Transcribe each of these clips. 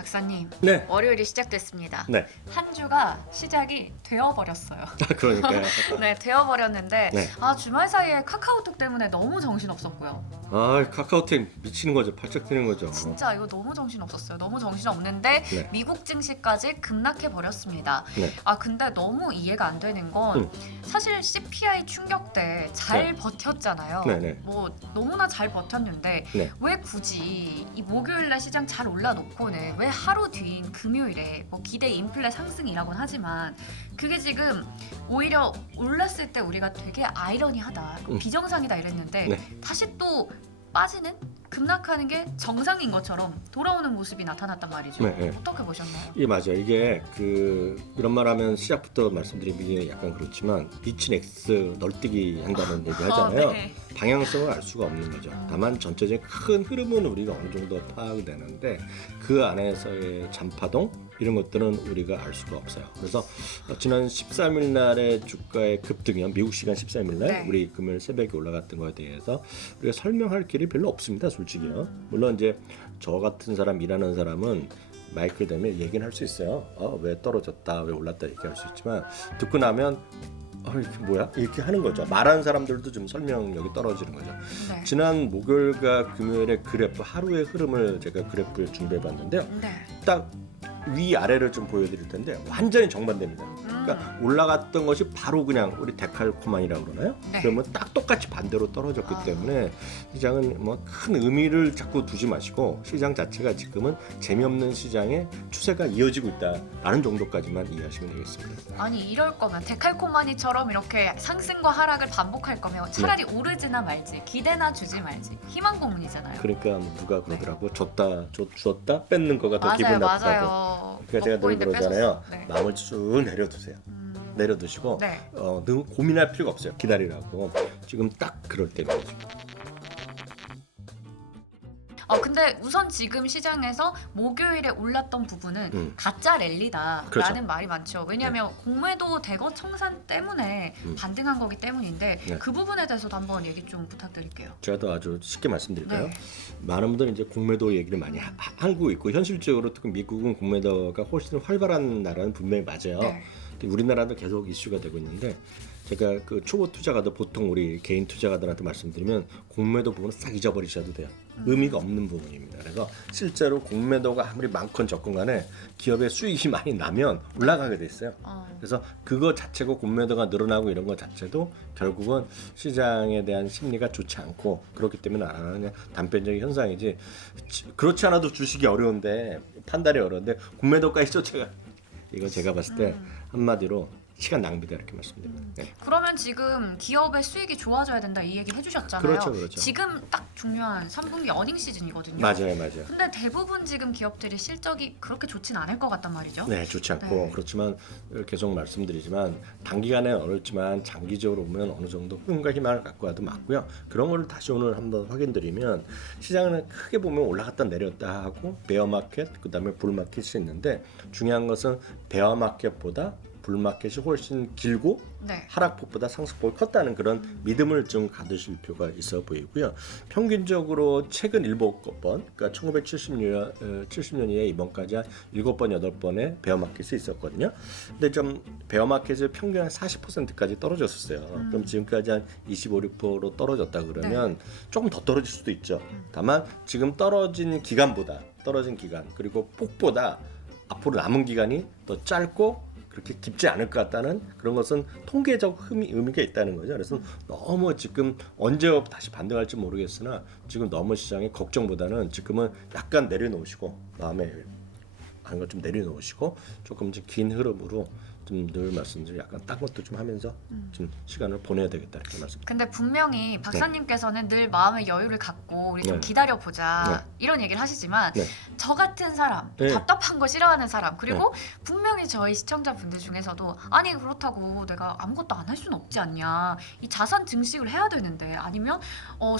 박사님, 네. 월요일이 시작됐습니다. 네. 한 주가 시작이 되어버렸어요. 그러니까요. 네, 되어버렸는데 네. 주말 사이에 카카오톡 때문에 너무 정신없었고요. 카카오톡 미치는 거죠. 팔짝 뛰는 거죠. 진짜 이거 너무 정신없었어요. 너무 정신없는데 네. 미국 증시까지 급락해버렸습니다. 네. 근데 너무 이해가 안 되는 건 사실 CPI 충격 때 잘 네. 버텼잖아요. 네. 뭐 너무나 잘 버텼는데 네. 왜 굳이 이 목요일날 시장 잘 올라놓고는 왜 하루 뒤인 금요일에 뭐 기대 인플레 상승이라고는 하지만 그게 지금 오히려 올랐을 때 우리가 되게 아이러니하다, 비정상이다 이랬는데 네. 다시 또 빠지는? 급락하는 게 정상인 것처럼 돌아오는 모습이 나타났단 말이죠. 네. 어떻게 보셨나요? 예, 맞아요. 이게 이런 말하면 시작부터 말씀드리기 약간 그렇지만 빛인 X 널뛰기 한다는 얘기 하잖아요. 네. 방향성을 알 수가 없는 거죠. 다만 전체적인 큰 흐름은 우리가 어느 정도 파악이 되는데 그 안에서의 잔파동 이런 것들은 우리가 알 수가 없어요. 그래서 지난 13일 날의 주가의 급등이요. 미국 시간 13일 날 네. 우리 금요일 새벽에 올라갔던 거에 대해서 우리가 설명할 길이 별로 없습니다. 솔직히요. 물론 이제 저 같은 사람 일하는 사람은 마이크를 대면 얘기는 할 수 있어요. 왜 떨어졌다, 왜 올랐다 얘기할 수 있지만 듣고 나면 이게 뭐야? 이렇게 하는 거죠. 말하는 사람들도 좀 설명력이 떨어지는 거죠. 네. 지난 목요일과 금요일의 그래프 하루의 흐름을 제가 그래프를 준비해봤는데요. 네. 딱 위아래를 좀 보여드릴 텐데 완전히 정반대입니다. 그러니까 올라갔던 것이 바로 그냥 우리 데칼코만이라고 그러나요? 네. 그러면 딱 똑같이 반대로 떨어졌기 때문에 시장은 뭐 큰 의미를 자꾸 두지 마시고 시장 자체가 지금은 재미없는 시장의 추세가 이어지고 있다라는 정도까지만 이해하시면 되겠습니다. 아니 이럴 거면 데칼코마니처럼 이렇게 상승과 하락을 반복할 거면 차라리 오르지나 말지, 기대나 주지 말지. 희망 고문이잖아요. 그러니까 누가 그러더라고 줬다 뺏는 거가 더 기분 나쁘다고. 맞아요. 그러니까 제가 늘 먹고 있는데 그러잖아요. 뺏었어. 네. 마음을 쭉 내려두세요. 내려두시고 네. 너무 고민할 필요가 없어요. 기다리라고. 지금 딱 그럴 때입니다. 근데 우선 지금 시장에서 목요일에 올랐던 부분은 가짜 랠리다라는 그렇죠. 말이 많죠. 왜냐하면 공매도 대거 청산 때문에 반등한 거기 때문인데 네. 그 부분에 대해서도 한번 얘기 좀 부탁드릴게요. 제가 더 아주 쉽게 말씀드릴까요? 네. 많은 분들이 이제 공매도 얘기를 많이 하고 있고 현실적으로 특히 미국은 공매도가 훨씬 활발한 나라는 분명히 맞아요. 네. 근데 우리나라도 계속 이슈가 되고 있는데 제가 그 초보 투자가들 보통 우리 개인 투자가들한테 말씀드리면 공매도 부분은 싹 잊어버리셔도 돼요. 의미가 없는 부분입니다. 그래서 실제로 공매도가 아무리 많건 적건 간에 기업의 수익이 많이 나면 올라가게 돼 있어요. 그래서 그거 자체고 공매도가 늘어나고 이런 것 자체도 결국은 시장에 대한 심리가 좋지 않고 그렇기 때문에 그냥 단편적인 현상이지 그렇지 않아도 주식이 어려운데 판단이 어려운데 공매도까지 쫓아가 이거 제가 봤을 때 한마디로 시간 낭비다 이렇게 말씀드립니다. 네. 그러면 지금 기업의 수익이 좋아져야 된다 이 얘기 해주셨잖아요. 그렇죠. 지금 딱 중요한 3분기 어닝 시즌이거든요. 맞아요. 근데 대부분 지금 기업들이 실적이 그렇게 좋진 않을 것 같단 말이죠. 네, 좋지 않고 네. 그렇지만 계속 말씀드리지만 단기간에 어렵지만 장기적으로 보면 어느 정도 꿈과 희망을 갖고 와도 맞고요. 그런 거를 다시 오늘 한번 확인드리면 시장은 크게 보면 올라갔다 내렸다 하고 베어 마켓 그다음에 불 마켓이 있는데 중요한 것은 베어 마켓보다 불마켓이 훨씬 길고 네. 하락폭보다 상승폭이 컸다는 그런 믿음을 좀 가지실 필요가 있어 보이고요. 평균적으로 최근 7번, 그러니까 1970년 이에 이번까지 한 7번, 8번의 베어마켓이 있었거든요. 근데 좀 베어마켓이 평균 한 40%까지 떨어졌었어요. 그럼 지금까지 한 25, 6% 떨어졌다 그러면 조금 더 떨어질 수도 있죠. 다만 지금 떨어진 기간 그리고 폭보다 앞으로 남은 기간이 더 짧고 그렇게 깊지 않을 것 같다는 그런 것은 통계적 의미가 있다는 거죠. 그래서 너무 지금 언제 다시 반등할지 모르겠으나 지금 너무 시장의 걱정보다는 지금은 약간 내려놓으시고 마음에 하는 걸 좀 내려놓으시고 조금 긴 흐름으로 좀 늘 말씀드린 약간 딴 것도 좀 하면서 좀 시간을 보내야 되겠다 이렇게 말씀. 근데 분명히 박사님께서는 늘 마음의 여유를 갖고 우리 좀 네. 기다려보자 이런 얘기를 하시지만 네. 저 같은 사람, 네. 답답한 거 싫어하는 사람 그리고 분명히 저희 시청자분들 중에서도 아니 그렇다고 내가 아무것도 안 할 수는 없지 않냐 이 자산 증식을 해야 되는데 아니면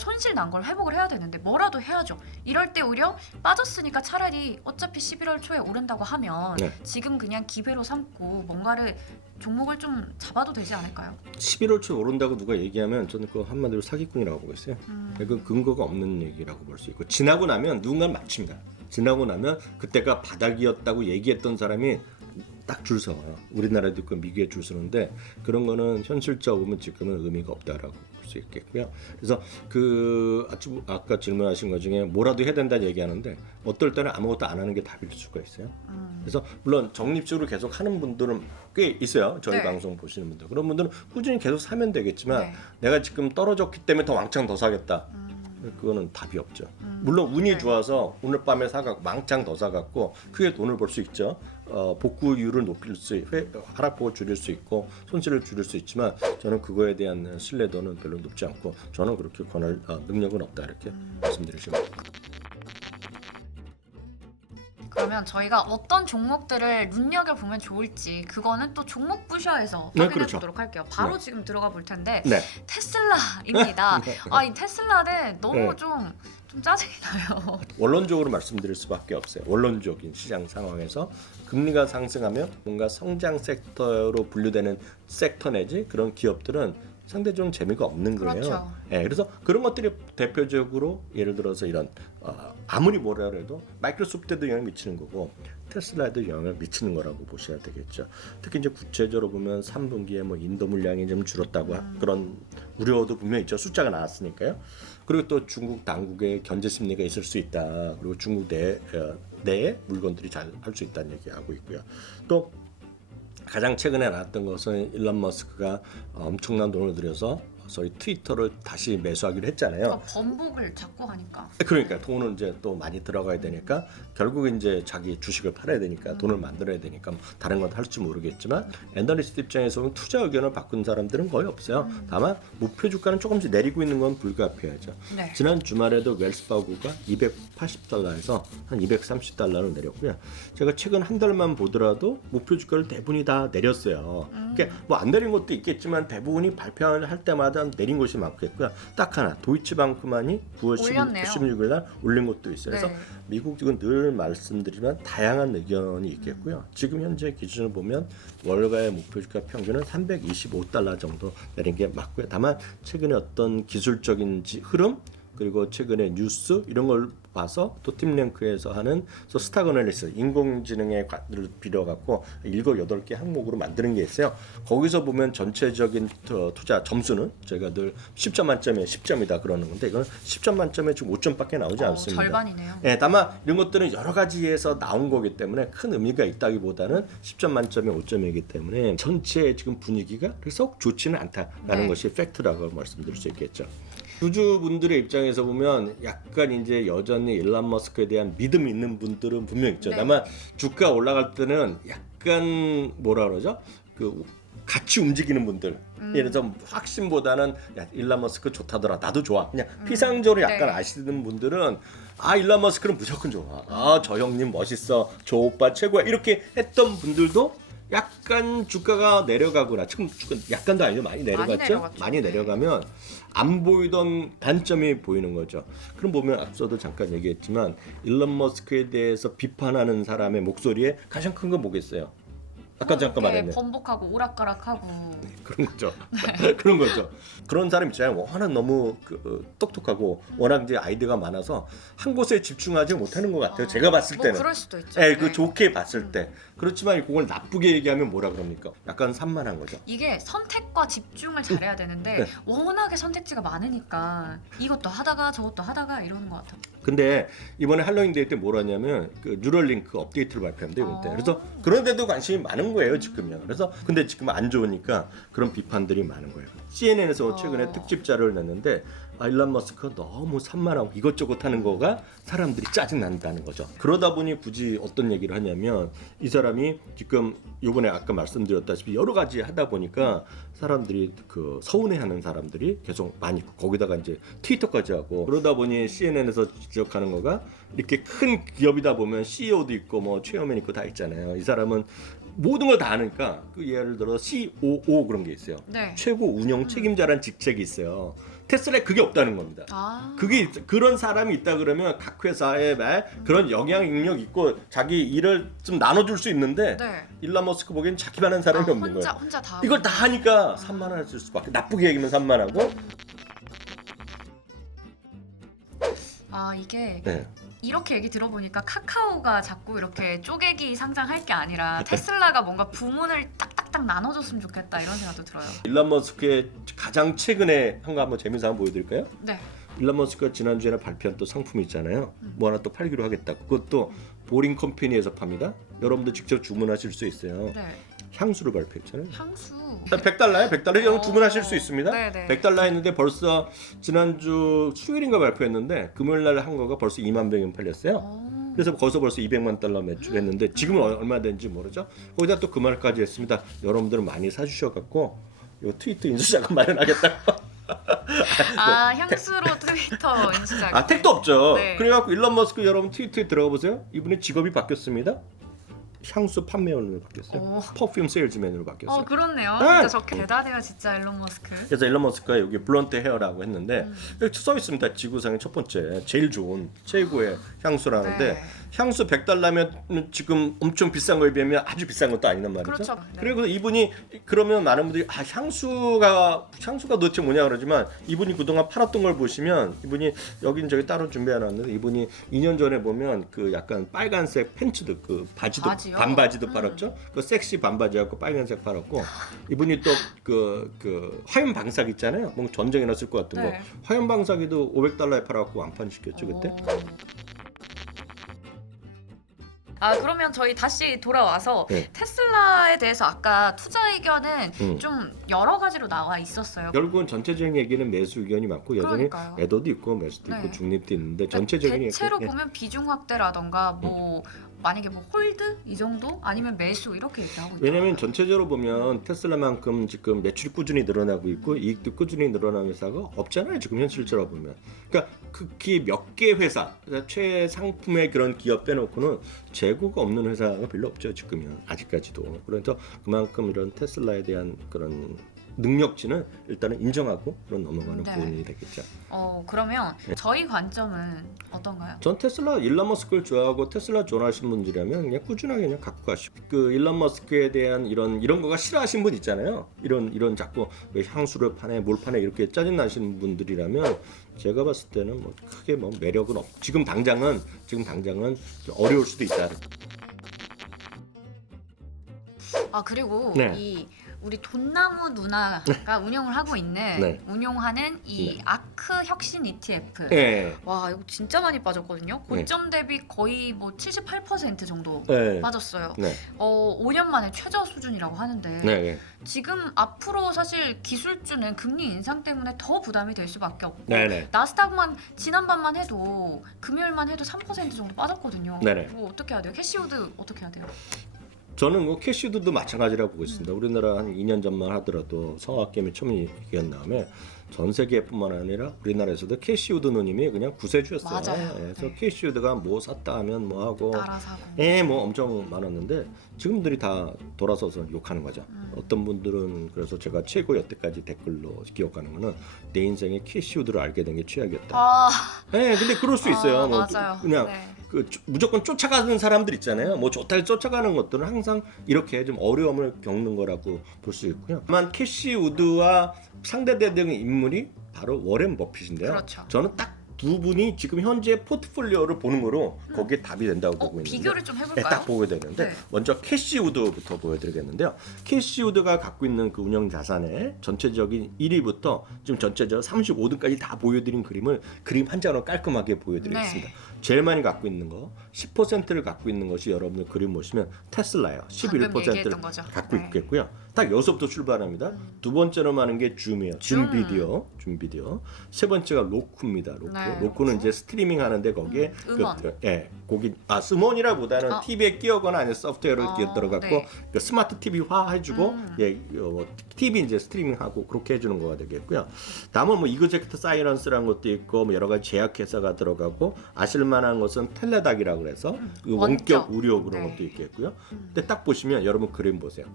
손실 난 걸 회복을 해야 되는데 뭐라도 해야죠. 이럴 때 오히려 빠졌으니까 차라리 어차피 11월 초에 오른다고 하면 네. 지금 그냥 기회로 삼고 뭔가를 종목을 좀 잡아도 되지 않을까요? 11월 초에 오른다고 누가 얘기하면 저는 그 한마디로 사기꾼이라고 보고 있어요. 그 근거가 없는 얘기라고 볼 수 있고 지나고 나면 누군가는 맞춥니다. 지나고 나면 그때가 바닥이었다고 얘기했던 사람이 딱 줄 서요. 우리나라도 있고 미국에 줄 서는데 그런 거는 현실적으로 보면 지금은 의미가 없다라고 볼 수 있겠고요. 그래서 그 아까 질문하신 것 중에 뭐라도 해야 된다는 얘기하는데 어떨 때는 아무것도 안 하는 게 답일 수가 있어요. 그래서 물론 적립식으로 계속 하는 분들은 꽤 있어요. 저희 네. 방송 보시는 분들. 그런 분들은 꾸준히 계속 사면 되겠지만 네. 내가 지금 떨어졌기 때문에 더 왕창 더 사겠다. 그거는 답이 없죠. 물론 운이 네. 좋아서 오늘 밤에 사갖고 왕창 더 사갖고 크게 돈을 벌 수 있죠. 복구율을 높일 수, 하락폭을 줄일 수 있고 손실을 줄일 수 있지만 저는 그거에 대한 신뢰도는 별로 높지 않고 저는 그렇게 권할 능력은 없다 이렇게 말씀드리시면 됩니다. 그러면 저희가 어떤 종목들을 눈여겨보면 좋을지 그거는 또 종목 부셔에서 네, 확인해 그렇죠. 보도록 할게요. 바로 네. 지금 들어가 볼 텐데 네. 테슬라입니다. 이 테슬라는 너무 네. 좀 짜증이 나요. 원론적으로 말씀드릴 수밖에 없어요. 원론적인 시장 상황에서 금리가 상승하면 뭔가 성장 섹터로 분류되는 섹터 내지 그런 기업들은 상대적으로 재미가 없는 거예요. 그렇죠. 예, 그래서 그런 것들이 대표적으로 예를 들어서 이런 아무리 뭐라 해도 마이크로소프트에도 영향을 미치는 거고 테슬라에도 영향을 미치는 거라고 보셔야 되겠죠. 특히 이제 구체적으로 보면 3분기에 뭐 인도 물량이 좀 줄었다고 그런 우려도 분명히 있죠. 숫자가 나왔으니까요. 그리고 또 중국 당국의 견제 심리가 있을 수 있다. 그리고 중국 내에 물건들이 잘 할 수 있다는 얘기하고 있고요. 또 가장 최근에 나왔던 것은 일론 머스크가 엄청난 돈을 들여서 소위 트위터를 다시 매수하기로 했잖아요. 번복을 자꾸 하니까. 그러니까 돈은 이제 또 많이 들어가야 되니까 결국 이제 자기 주식을 팔아야 되니까 돈을 만들어야 되니까 뭐 다른 건 할지 모르겠지만 애널리스트 입장에서 보면 투자 의견을 바꾼 사람들은 거의 없어요. 다만 목표 주가는 조금씩 내리고 있는 건 불가피하죠. 네. 지난 주말에도 웰스파고가 280달러에서 한 230달러로 내렸고요. 제가 최근 한 달만 보더라도 목표 주가를 대부분이 다 내렸어요. 그러니까 뭐 안 내린 것도 있겠지만 대부분이 발표를 할 때마다 내린 것이 많겠고요. 딱 하나 도이치방크만이 9월 올렸네요. 16일 날 올린 것도 있어요. 그래서 네. 미국은 늘 말씀드리지만 다양한 의견이 있겠고요. 지금 현재 기준을 보면 월가의 목표 주가 평균은 325달러 정도 내린 게 맞고요. 다만 최근에 어떤 기술적인 흐름 그리고 최근에 뉴스 이런 걸 봐서 또 팀랭크에서 하는 스탁 어널리스 인공지능에 빌려 갖고 7, 8개 항목으로 만드는 게 있어요. 거기서 보면 전체적인 투자 점수는 저희가 늘 10점 만점에 10점이다 그러는 건데 이건 10점 만점에 지금 5점밖에 나오지 않습니다. 절반이네요. 네, 다만 이런 것들은 여러 가지에서 나온 거기 때문에 큰 의미가 있다기보다는 10점 만점에 5점이기 때문에 전체 지금 분위기가 그래서 좋지는 않다라는 네. 것이 팩트라고 말씀드릴 수 있겠죠. 주주분들의 입장에서 보면 약간 이제 여전히 일론 머스크에 대한 믿음 있는 분들은 분명 있죠. 네. 다만 주가 올라갈 때는 약간 뭐라 그러죠? 그 같이 움직이는 분들. 예를 들어서 확신보다는 야, 일론 머스크 좋다더라. 나도 좋아. 그냥 피상적으로 약간 네. 아시는 분들은 일론 머스크는 무조건 좋아. 저 형님 멋있어. 저 오빠 최고야. 이렇게 했던 분들도 약간 주가가 내려가거나 지금 주가 약간도 아니죠. 많이 내려갔죠. 많이 네. 내려가면 안 보이던 단점이 보이는 거죠. 그럼 보면 앞서도 잠깐 얘기했지만 일론 머스크에 대해서 비판하는 사람의 목소리에 가장 큰 건 뭐겠어요? 아까 잠깐 말했네. 번복하고 오락가락하고. 그런 거죠. 그런 거죠. 그런 사람 있잖아요. 워낙 너무 똑똑하고 워낙 이제 아이디어가 많아서 한 곳에 집중하지 못하는 것 같아요. 제가 봤을 때는. 그럴 수도 있죠. 네, 그 좋게 봤을 때. 그렇지만 그걸 나쁘게 얘기하면 뭐라 그럽니까? 약간 산만한 거죠. 이게 선택과 집중을 잘해야 되는데 네. 워낙에 선택지가 많으니까 이것도 하다가 저것도 하다가 이러는 것 같아요. 근데 이번에 할로윈 데이 때 뭐라냐면 그 뉴럴링크 업데이트를 발표한대 이번 때. 그래서 그런데도 관심이 많은 거예요 지금요. 그래서 근데 지금 안 좋으니까 그런 비판들이 많은 거예요. CNN에서 최근에 특집 자료를 냈는데 일론 머스크가 너무 산만하고 이것저것 하는 거가 사람들이 짜증 난다는 거죠. 그러다 보니 굳이 어떤 얘기를 하냐면 이 사람이 지금 요번에 아까 말씀드렸다시피 여러 가지 하다 보니까 사람들이 그 서운해하는 사람들이 계속 많이 있고 거기다가 이제 트위터까지 하고 그러다 보니 CNN에서 지적하는 거가 이렇게 큰 기업이다 보면 CEO도 있고 뭐 체어맨 있고 다 있잖아요. 이 사람은 모든 걸 다 아니까 그 예를 들어 COO 그런 게 있어요. 네. 최고 운영 책임자라는 직책이 있어요. 테슬라에 그게 없다는 겁니다. 그게 그런 사람이 있다 그러면 각 회사에 그런 영향력 있고 자기 일을 좀 나눠줄 수 있는데 네. 일론 머스크 보기엔 자기만 한 사람이 없는 거예요. 혼자 다. 이걸 다 하니까 산만해질 수밖에. 나쁘게 얘기하면 산만하고. 이게 네. 이렇게 얘기 들어보니까 카카오가 자꾸 이렇게 쪼개기 상장할 게 아니라 테슬라가 뭔가 부문을 딱딱딱 나눠줬으면 좋겠다 이런 생각도 들어요. 일론 머스크의 가장 최근에 한 거 한번 재미있어 한번 보여드릴까요? 네. 일론 머스크가 지난주에 발표한 또 상품이 있잖아요. 뭐 하나 또 팔기로 하겠다. 그것도 보링 컴퍼니에서 팝니다. 여러분도 직접 주문하실 수 있어요. 네. 향수를 발표했잖아요. 향수. $100에 100달러 여러분 주문하실 수 있습니다. 네네. 100달러 했는데 벌써 지난주 수요일인가 발표했는데 금요일 날 한 거가 벌써 2만 병이 팔렸어요. 그래서 거기서 벌써 200만 달러 매출했는데 지금은 얼마 되는지 모르죠. 거기다 또 그 말까지 했습니다. 여러분들은 많이 사주셔갖고 요 트위터 인수자금 마련하겠다고. 아 향수로 트위터 인수자금. 아 택도 없죠. 네. 그래갖고 일론 머스크 여러분 트위터에 들어가 보세요. 이분의 직업이 바뀌었습니다. 향수 판매원으로 바뀌었어요. 오. 퍼퓸 세일즈맨으로 바뀌었어요. 그렇네요. 네. 진짜 저 대단해요 진짜 일론 머스크. 그래서 일론 머스크가 여기 블런트 헤어라고 했는데 여기 써 있습니다. 지구상의 첫 번째 제일 좋은 최고의 향수라는데 네. 향수 100달러면 지금 엄청 비싼 거에 비하면 아주 비싼 것도 아니란 말이죠. 그렇죠. 네. 그리고 이분이 그러면 많은 분들이 향수가 도대체 뭐냐 그러지만 이분이 그동안 팔았던 걸 보시면 이분이 여긴 따로 준비해 놨는데 이분이 2년 전에 보면 그 약간 빨간색 팬츠도 그 바지도 바지요? 반바지도 팔았죠. 그 섹시 반바지하고 빨간색 팔았고 이분이 또 그 화염 방사기 있잖아요. 뭔가 전쟁에 났을 것 같은 네. 거 화염 방사기도 500달러에 팔았고 완판시켰죠 그때. 그러면 저희 다시 돌아와서 네. 테슬라에 대해서 아까 투자 의견은 음. 좀 여러 가지로 나와 있었어요. 결국은 전체적인 얘기는 매수 의견이 많고 여전히 그러니까요. 매도도 있고 매수도 네. 있고 중립도 있는데 그러니까 전체적인 대체로 얘기. 보면 비중 확대라던가 뭐 만약에 뭐 홀드 이 정도 아니면 매수 이렇게 얘기하고 있다. 왜냐하면 전체적으로 보면 테슬라만큼 지금 매출이 꾸준히 늘어나고 있고 이익도 꾸준히 늘어나는 회사가 없잖아요. 지금 현실적으로 보면. 그러니까 극히 몇 개 회사, 최상품의 그런 기업 빼놓고는 재고가 없는 회사가 별로 없죠. 지금은 아직까지도. 그래서 그만큼 이런 테슬라에 대한 그런 능력치는 일단은 인정하고 그런 넘어가는 네. 부분이 되겠죠. 그러면 저희 관점은 어떤가요? 전 테슬라 일론 머스크를 좋아하고 테슬라 좋아하시는 분들이라면 그냥 꾸준하게 그냥 갖고 가시고 그 일론 머스크에 대한 이런 거가 싫어하시는 분 있잖아요. 이런 자꾸 왜 향수를 파네 뭘 파네 이렇게 짜증 나시는 분들이라면 제가 봤을 때는 뭐 크게 뭐 매력은 없. 지금 당장은 좀 어려울 수도 있다. 그리고 네. 이 우리 돈나무 누나가 운영을 하고 있는 네. 운용하는 이 네. 아크 혁신 ETF. 네. 와 이거 진짜 많이 빠졌거든요. 고점 대비 거의 뭐 78% 정도 네. 빠졌어요. 네. 5년 만에 최저 수준이라고 하는데 네. 지금 앞으로 사실 기술주는 금리 인상 때문에 더 부담이 될 수밖에 없고 네. 나스닥만 지난밤만 해도 금요일만 해도 3% 정도 빠졌거든요. 네네. 뭐 어떻게 해야 돼요? 캐시우드 어떻게 해야 돼요? 저는 뭐 캐시우드도 마찬가지라고 보고 있습니다. 우리나라 한 2년 전만 하더라도 성악개미 처음 얘기한 다음에 전 세계뿐만 아니라 우리나라에서도 캐시우드 누님이 그냥 구세주였어요. 맞아요. 그래서 네. 캐시우드가 뭐 샀다 하면 뭐 하고 따라 사고. 뭐 엄청 많았는데 지금들이 다 돌아서서 욕하는 거죠. 어떤 분들은 그래서 제가 최고 여태까지 댓글로 기억하는 거는 내 인생에 캐시우드를 알게 된 게 최악이었다. 근데 그럴 수 있어요. 뭐 맞아요. 그냥 네. 무조건 쫓아가는 사람들 있잖아요. 뭐 좋다 쫓아가는 것들은 항상 이렇게 좀 어려움을 겪는 거라고 볼 수 있고요. 다만 캐시우드와 상대되는 인물이 바로 워렌 버핏인데요. 그렇죠. 저는 딱 두 분이 지금 현재 포트폴리오를 보는 거로 거기에 답이 된다고 보고 있는데 비교를 좀 해볼까요? 딱 보게 되는데 네. 먼저 캐시우드부터 보여드리겠는데요. 캐시우드가 갖고 있는 그 운영 자산의 전체적인 1위부터 지금 전체적 35등까지 다 보여드린 그림 한 장으로 깔끔하게 보여드리겠습니다. 네. 제일 많이 갖고 있는 거 10%를 갖고 있는 것이 여러분들 그림 보시면 테슬라예요. 방금 11%를 얘기했던 거죠. 갖고 네. 있겠고요. 딱 여기서부터 출발합니다. 두 번째로 많은 게 줌이에요. 줌 비디오. 세 번째가 로쿠입니다. 로쿠. 네, 로쿠는 로쿠. 이제 스트리밍 하는데 거기에 음원. 거기 스몬이라보다는 TV에 끼우거나 아니면 소프트웨어를 들어갔고 네. 그 스마트 TV화 해주고 TV 이제 스트리밍하고 그렇게 해주는 거가 되겠고요. 다음은 뭐 이그젝트 사이런스라는 것도 있고 뭐 여러 가지 제약회사가 들어가고 아실만한 것은 텔레닥이라고 그래서 그 원격 의료 그런 네. 것도 있겠고요. 근데 딱 보시면 여러분 그림 보세요.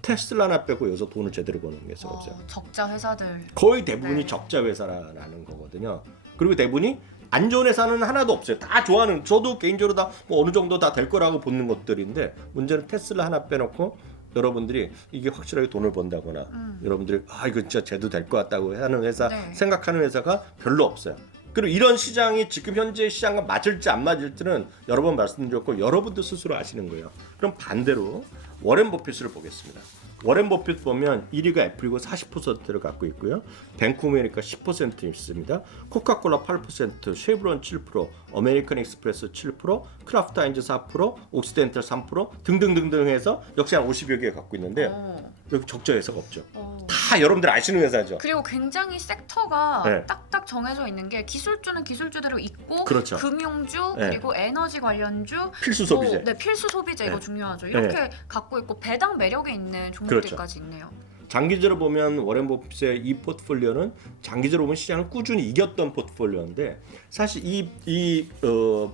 테슬라나 빼고 여기서 돈을 제대로 버는 게 없어요. 적자 회사들. 거의 대부분이 네. 적자 회사라는 거거든요. 그리고 대부분이 안 좋은 회사는 하나도 없어요. 다 좋아하는, 저도 개인적으로 다 뭐 어느 정도 다 될 거라고 보는 것들인데 문제는 테슬라 하나 빼놓고 여러분들이 이게 확실하게 돈을 번다거나 여러분들이 이거 진짜 제도 될 것 같다고 하는 회사 네. 생각하는 회사가 별로 없어요. 그리고 이런 시장이 지금 현재 시장과 맞을지 안 맞을지는 여러 번 말씀드렸고 여러분도 스스로 아시는 거예요. 그럼 반대로 워렌 버핏을 보겠습니다. 워렌 버핏 보면 1위가 애플이고 40%를 갖고 있고요. 뱅크 오브 아메리카 10% 있습니다. 코카콜라 8%, 쉐브론 7%, 어메리칸 익스프레스 7%, 크라프트 하인즈 4%, 옥시덴탈 3% 등등등등 해서 역시 한 50여 개 갖고 있는데 여기 적자 회사가 없죠. 다 여러분들 아시는 회사죠. 그리고 굉장히 섹터가 네. 딱딱 정해져 있는 게 기술주는 기술주대로 있고 그렇죠. 금융주 네. 그리고 에너지 관련주 필수 소비재. 네, 필수 소비재 네. 이거 중요하죠. 이렇게 갖고 있고 배당 매력이 있는 종목들까지 있네요. 장기적으로 보면 워렌 버핏의 이 포트폴리오는 장기적으로 보면 시장을 꾸준히 이겼던 포트폴리오인데 사실 이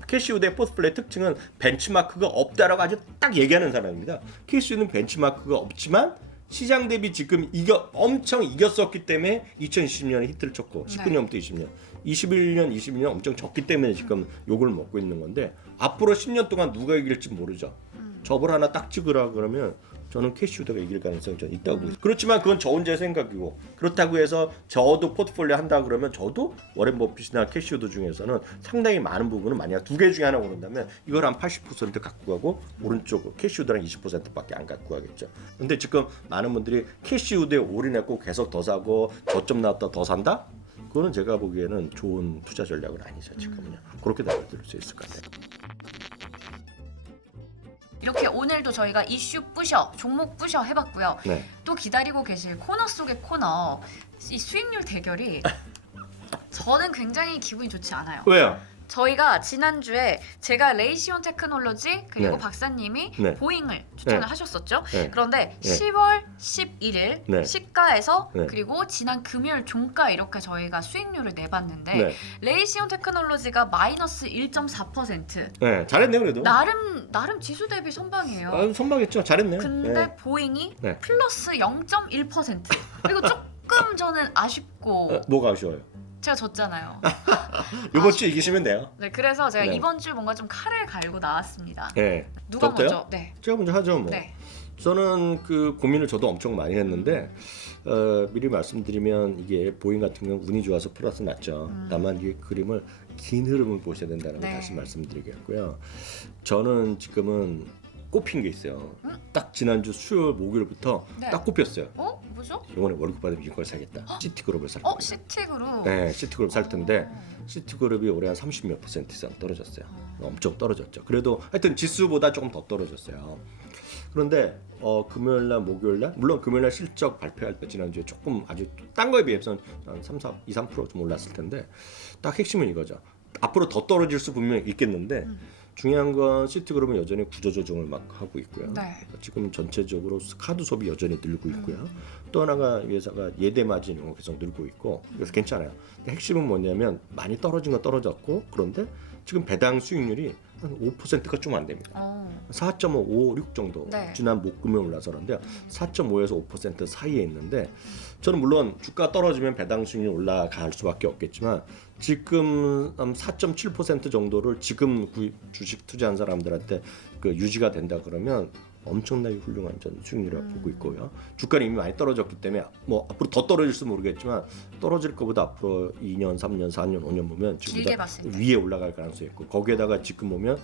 캐시우드의 포트폴리오의 특징은 벤치마크가 없다라고 아주 딱 얘기하는 사람입니다. 캐시우드는 벤치마크가 없지만 시장 대비 지금 엄청 이겼었기 때문에 2020년에 히트를 쳤고 19년부터 20년, 21년, 22년 엄청 졌기 때문에 지금 욕을 먹고 있는 건데 앞으로 10년 동안 누가 이길지 모르죠. 저걸 하나 딱 찍으라 그러면 저는 캐시우드가 이길 가능성이 좀 있다고 보여요. 그렇지만 그건 저 혼자의 생각이고 그렇다고 해서 저도 포트폴리오 한다 그러면 저도 워렌 버핏이나 캐시우드 중에서는 상당히 많은 부분은 만약 두 개 중에 하나 고른다면 이걸 한 80% 갖고 가고 오른쪽 캐시우드랑 20%밖에 안 갖고 가겠죠. 근데 지금 많은 분들이 캐시우드에 올인했고 계속 더 사고 저점 나왔다 더 산다? 그거는 제가 보기에는 좋은 투자 전략은 아니죠. 지금은요. 그렇게 답변드릴 수 있을 것 같아요. 이렇게 오늘도 저희가 이슈 부셔, 종목 부셔 해봤고요. 네. 또 기다리고 계실 코너 속의 코너, 이 수익률 대결이 저는 굉장히 기분이 좋지 않아요. 왜요? 저희가 지난주에 제가 레이시온 테크놀로지 그리고 네. 박사님이 네. 보잉을 추천을 네. 하셨었죠. 네. 그런데 네. 10월 11일 네. 시가에서 네. 그리고 지난 금요일 종가 이렇게 저희가 수익률을 내봤는데 네. 레이시온 테크놀로지가 마이너스 1.4%. 네, 잘했네 그래도. 나름 지수 대비 선방이에요. 선방했죠. 잘했네. 근데 네. 보잉이 네. 플러스 0.1%. 그리고 조금 저는 아쉽고 뭐가 아쉬워요? 제가 졌잖아요. 이번 주 이기시면 돼요. 네, 그래서 제가 네. 이번 주 뭔가 좀 칼을 갈고 나왔습니다. 네. 누가 저도요? 먼저? 네. 제가 먼저 하죠 뭐. 네. 저는 그 고민을 저도 엄청 많이 했는데 미리 말씀드리면 이게 보잉 같은 경우 운이 좋아서 플러스 났죠. 다만 이 그림을 긴 흐름을 보셔야 된다는 걸 네. 다시 말씀드리겠고요. 저는 지금은 꼽힌 게 있어요. 딱 지난주 수요일 목요일부터 네. 딱 꼽혔어요. 뭐죠? 이번에 월급 받으면 이걸 사겠다. 시티그룹을 살 겁니다. 시티그룹. 네, 시티그룹 살 텐데 시티그룹이 올해 한 30몇 % 이상 떨어졌어요. 엄청 떨어졌죠. 그래도 하여튼 지수보다 조금 더 떨어졌어요. 그런데 금요일날 목요일날 물론 금요일날 실적 발표할 때 지난주에 조금 아주 딴 거에 비해서는 한 3% 좀 올랐을 텐데 딱 핵심은 이거죠. 앞으로 더 떨어질 수 분명히 있겠는데 중요한 건 시티그룹은 여전히 구조조정을 막 하고 있고요. 네. 지금 전체적으로 카드 수업이 여전히 늘고 있고요. 또 하나가 이 회사가 예대 마진 이런 거 계속 늘고 있고 그래서 괜찮아요. 근데 핵심은 뭐냐면 많이 떨어진 건 떨어졌고 그런데 지금 배당 수익률이 한 5%가 좀 안 됩니다. 4.5, 6 정도. 네. 지난 목금에 올라서 그런데 4.5에서 5% 사이에 있는데 저는 물론 주가 떨어지면 배당 수익률이 올라갈 수밖에 없겠지만 지금 4.7% 정도를 지금 주식 투자한 사람들한테 그 유지가 된다 그러면 엄청나게 훌륭한 전 수익률을 보고 있고요. 주가는 이미 많이 떨어졌기 때문에 뭐 앞으로 더 떨어질지 모르겠지만 떨어질 것보다 앞으로 2년, 3년, 4년, 5년 보면 길게 지금보다 봤을 때. 위에 올라갈 가능성이 있고 거기에다가 지금 보면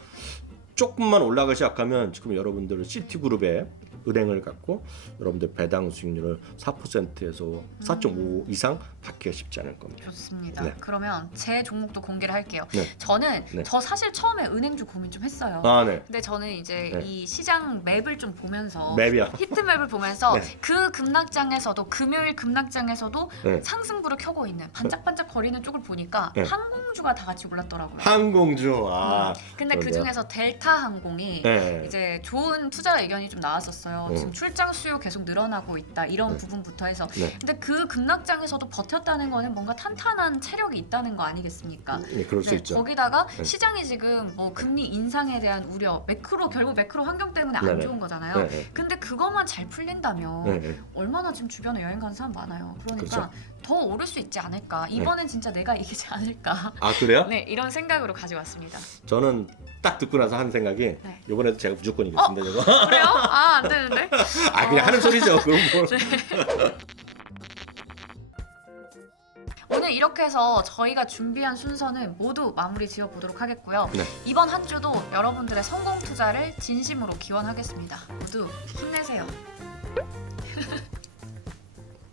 조금만 올라가기 시작하면 지금 여러분들은 시티그룹에 은행을 갖고 여러분들 배당 수익률을 4%에서 4.5 이상 받기가 쉽지 않을 겁니다. 좋습니다. 네. 그러면 제 종목도 공개를 할게요. 네. 저는 네. 저 사실 처음에 은행주 고민 좀 했어요. 아, 네. 근데 저는 이제 네. 이 시장 맵을 좀 보면서 맵이야. 히트맵을 보면서 네. 그 급락장에서도 금요일 급락장에서도 네. 상승부를 켜고 있는 반짝반짝 거리는 쪽을 보니까 네. 항공주가 다 같이 올랐더라고요. 항공주. 아. 근데 그 그러네요. 중에서 델타 항공이 네. 이제 좋은 투자 의견이 좀 나왔었어요. 지금 출장 수요 계속 늘어나고 있다 이런 부분부터 해서. 네. 근데 그 급락장에서도 버텼다는 거는 뭔가 탄탄한 체력이 있다는 거 아니겠습니까? 네, 그럴 수 있죠. 거기다가 네. 시장이 지금 뭐 금리 인상에 대한 우려, 결국 매크로 환경 때문에 안 네네. 좋은 거잖아요. 네, 네. 근데 그것만 잘 풀린다면 네, 네. 얼마나 지금 주변에 여행 가는 사람 많아요. 그러니까 그렇죠. 더 오를 수 있지 않을까. 이번엔 진짜 내가 이기지 않을까. 아, 그래요? 네, 이런 생각으로 가져왔습니다. 저는 딱 듣고 나서 한 생각이 네. 이번에도 제가 무조건 이겼습니다. 저거. 그래요? 아, 안 되는데. 아, 그냥 하는 소리죠. 그럼 뭐. 오늘 이렇게 이렇게 해서 저희가 준비한 순서는 모두 마무리 지어보도록 하겠고요. 네. 이번 한 주도 여러분들의 성공 투자를 진심으로 기원하겠습니다. 모두 힘내세요.